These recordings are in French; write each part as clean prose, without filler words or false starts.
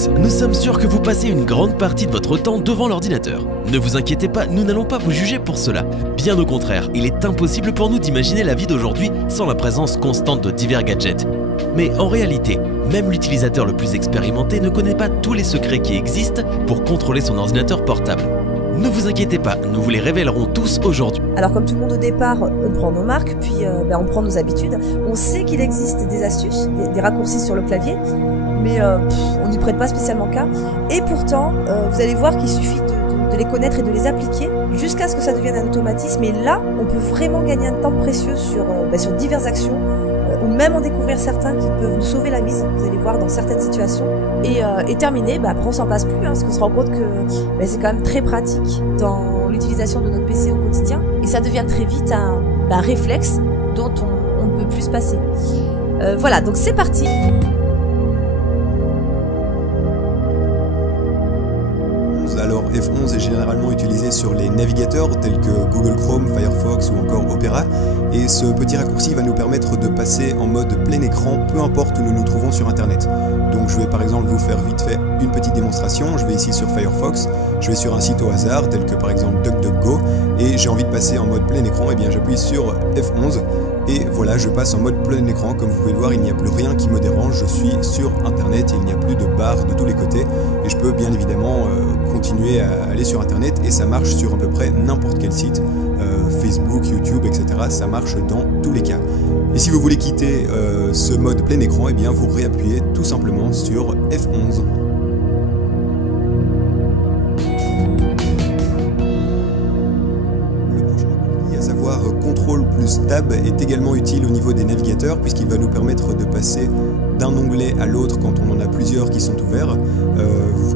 tous, nous sommes sûrs que vous passez une grande partie de votre temps devant l'ordinateur. Ne vous inquiétez pas, nous n'allons pas vous juger pour cela. Bien au contraire, il est impossible pour nous d'imaginer la vie d'aujourd'hui sans la présence constante de divers gadgets. Mais en réalité, même l'utilisateur le plus expérimenté ne connaît pas tous les secrets qui existent pour contrôler son ordinateur portable. Ne vous inquiétez pas, nous vous les révélerons tous aujourd'hui. Alors comme tout le monde au départ, on prend nos marques, puis on prend nos habitudes. On sait qu'il existe des astuces, des raccourcis sur le clavier, mais on n'y prête pas spécialement cas. Et pourtant, vous allez voir qu'il suffit de les connaître et de les appliquer jusqu'à ce que ça devienne un automatisme. Et là, on peut vraiment gagner un temps précieux sur diverses actions, ou même en découvrir certains qui peuvent nous sauver la mise, vous allez voir, dans certaines situations. Et terminé, après on s'en passe plus, parce qu'on se rend compte que c'est quand même très pratique dans l'utilisation de notre PC au quotidien, et ça devient très vite un réflexe dont on ne peut plus se passer. Voilà, donc c'est parti. Alors F11 est généralement utilisé sur les navigateurs tels que Google Chrome, Firefox ou encore Opera, et ce petit raccourci va nous permettre de passer en mode plein écran peu importe où nous nous trouvons sur internet. Donc je vais par exemple vous faire vite fait une petite démonstration. Je vais ici sur Firefox, je vais sur un site au hasard tel que par exemple DuckDuckGo, et j'ai envie de passer en mode plein écran, et bien j'appuie sur F11 et voilà, je passe en mode plein écran. Comme vous pouvez le voir, il n'y a plus rien qui me dérange, je suis sur internet, il n'y a plus de barres de tous les côtés et je peux bien évidemment continuer à aller sur internet, et ça marche sur à peu près n'importe quel site, Facebook, YouTube, etc. Ça marche dans tous les cas. Et si vous voulez quitter ce mode plein écran, et bien vous réappuyez tout simplement sur F11. CTRL plus Tab est également utile au niveau des navigateurs puisqu'il va nous permettre de passer d'un onglet à l'autre quand on en a plusieurs qui sont ouverts.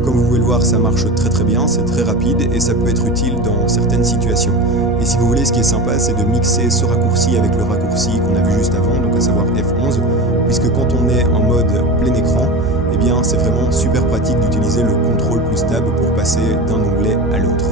Comme vous pouvez le voir, ça marche très bien, c'est très rapide et ça peut être utile dans certaines situations. Et si vous voulez, ce qui est sympa, c'est de mixer ce raccourci avec le raccourci qu'on a vu juste avant, donc à savoir F11, puisque quand on est en mode plein écran, eh bien c'est vraiment super pratique d'utiliser le CTRL plus Tab pour passer d'un onglet à l'autre.